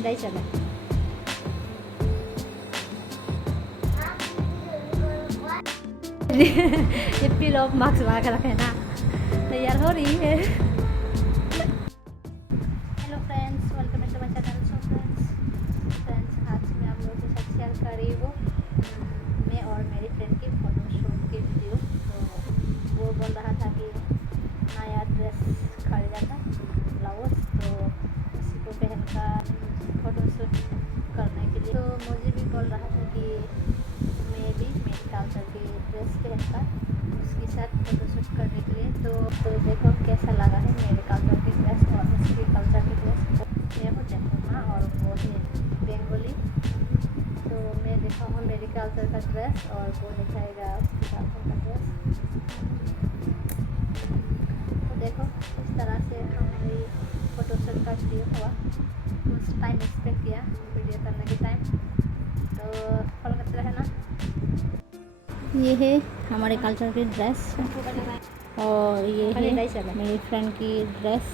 नहीं चला। ये पील ऑफ मार्क्स लगा के रखे ना, तैयार हो रही है। Hello friends, welcome back to my channel. So friends आज मैं आप लोगों के साथ शेयर कर रही हूँ मैं और मेरी फ्रेंड की फ़ोटोशूट की वीडियो। तो वो बोल रहा था कि नया ड्रेस खरीदा था, ब्लाउज, तो उसी को पहनकर फ़ोटोशूट करने के लिए। तो मुझे भी बोल रहा था कि मैं भी मेरी कल्चर की ड्रेस पहनकर उसके साथ फ़ोटोशूट करने के लिए। तो देखो कैसा लगा है मेरे कल्चर की ड्रेस और उसकी कल्चर की ड्रेस। मैं हूँ जयपुर और वो है बंगाली। तो मैं दिखाऊँगा मेरी कल्चर का ड्रेस और वो दिखाएगा उसकी कल्चर का ड्रेस। तो देखो इस तरह से हमारी फ़ोटोशूट का वीडियो हुआ। कुछ टाइम एक्सपेक्ट किया वीडियो करने के टाइम, तो फॉलो करते रहना। ये है हमारे कल्चर की ड्रेस और ये है मेरी फ्रेंड की ड्रेस।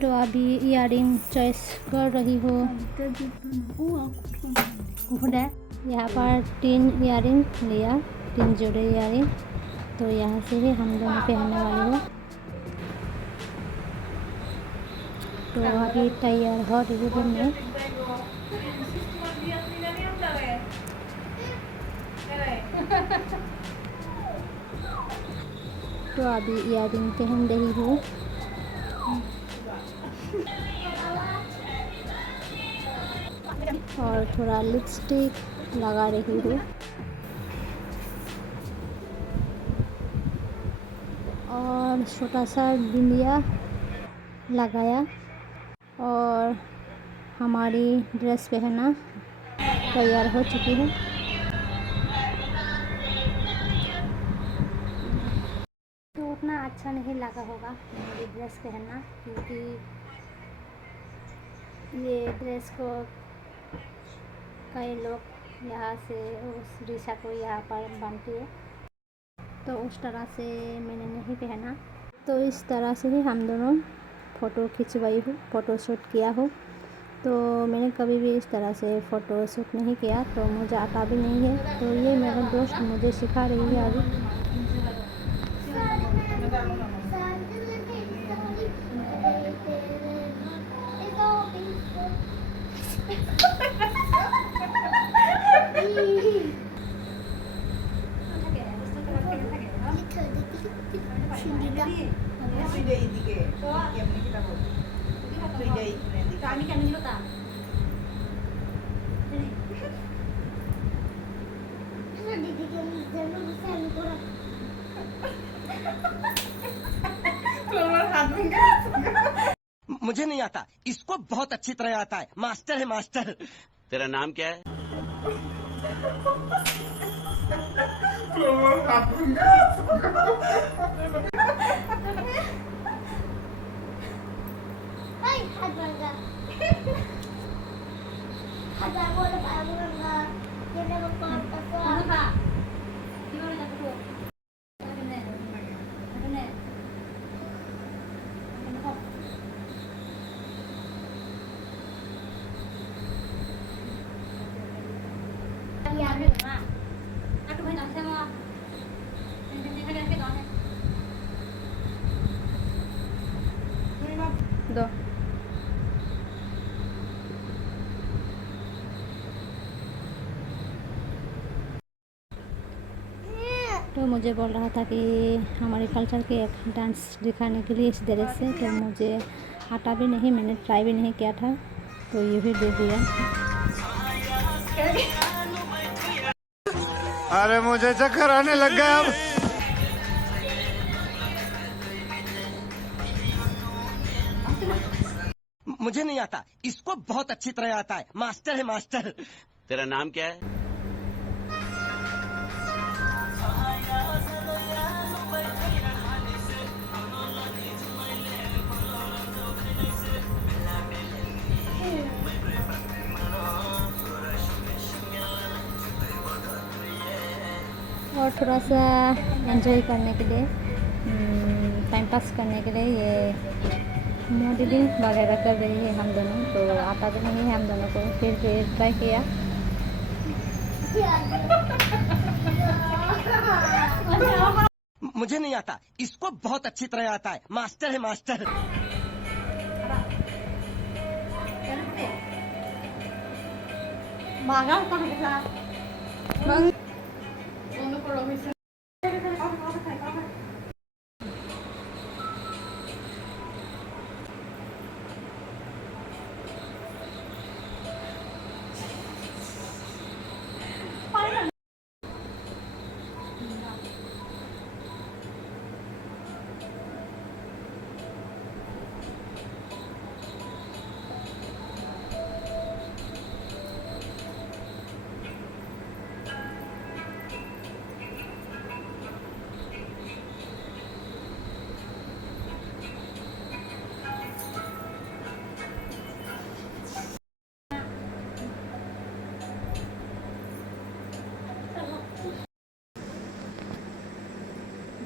तो अभी इयररिंग चॉइस कर रही हो। यहाँ पर 3 इयररिंग लिया, 3 जोड़े इयररिंग। तो यहाँ से ही हम दोनों पहनने वाले हो। तो अभी तैयार हो रही हूँ मैं। तो अभी इयररिंग पहन रही हूँ और थोड़ा लिपस्टिक लगा रही हूँ और छोटा सा बिंदिया लगाया और हमारी ड्रेस पहना तैयार हो चुकी है। तो उतना अच्छा नहीं लगा होगा मेरी ड्रेस पहनना, क्योंकि ये ड्रेस को कई लोग यहाँ से उस रिशा को यहाँ पर बांधती है, तो उस तरह से मैंने नहीं पहना। तो इस तरह से ही हम दोनों फ़ोटो खिंचवाई हूँ, फ़ोटोशूट किया हो। तो मैंने कभी भी इस तरह से फ़ोटोशूट नहीं किया, तो मुझे आता भी नहीं है। तो ये मेरा दोस्त मुझे सिखा रही है अभी। मुझे नहीं आता, इसको बहुत अच्छी तरह आता है। मास्टर है मास्टर। तेरा नाम क्या है? दो तो मुझे बोल रहा था कि हमारे कल्चर के एक डांस दिखाने के लिए इस ड्रेस से। तो मुझे आता भी नहीं, मैंने ट्राई भी नहीं किया था, तो ये भी दे दिया। अरे मुझे चक्कर आने लग गया अब। मुझे नहीं आता, इसको बहुत अच्छी तरह आता है। मास्टर है मास्टर। तेरा नाम क्या है? और थोड़ा सा एंजॉय करने के लिए, टाइम पास करने के लिए ये मोदी वगैरह कर रही है हम दोनों, तो आता तो नहीं है हम दोनों को, फिर ट्राई किया। मुझे नहीं आता, इसको बहुत अच्छी तरह आता है। मास्टर है मास्टर।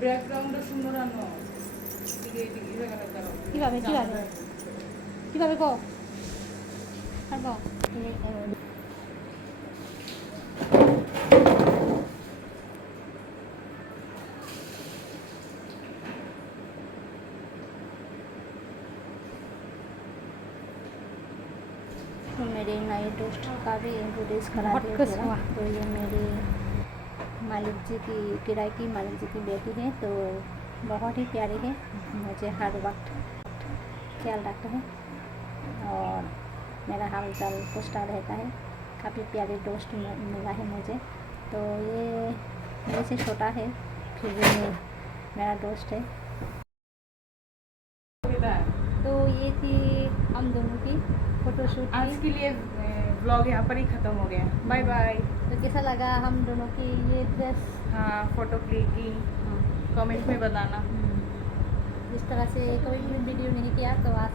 ব্যাকগ্রাউন্ডটা সুন্দর আনো এই জায়গাটা দাও কিভাবে গো আর গো तो मेरे नए दोस्त का भी इंट्रोड्यूस करा दिया थोड़ा। तो ये मेरी मालिक जी की किराए की मालिक जी की बेटी है, तो बहुत ही प्यारी है, मुझे हर वक्त ख्याल रखते हैं और मेरा हाल चाल पूछता रहता है। काफ़ी प्यारे दोस्त मिला है मुझे, तो ये मेरे से छोटा है फिर भी मेरा दोस्त है। तो ये थी हम दोनों की फ़ोटोशूट आज के लिए व्लॉग यहाँ पर ही ख़त्म हो गया। Bye bye. तो कैसा लगा हम दोनों की ये ड्रेस? हाँ, फोटो क्लिक की कमेंट में बताना। इस तरह से कोई भी वीडियो नहीं किया, तो आज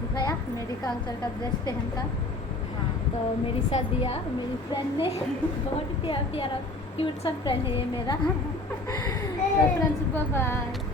दिखाया मेरे कल्चर का ड्रेस पहन कर। हाँ, तो मेरी साथ दिया मेरी फ्रेंड ने बहुत प्यारा क्यूट सा फ्रेंड है ये मेरा। तो फ्रेंड्स बाय बाय।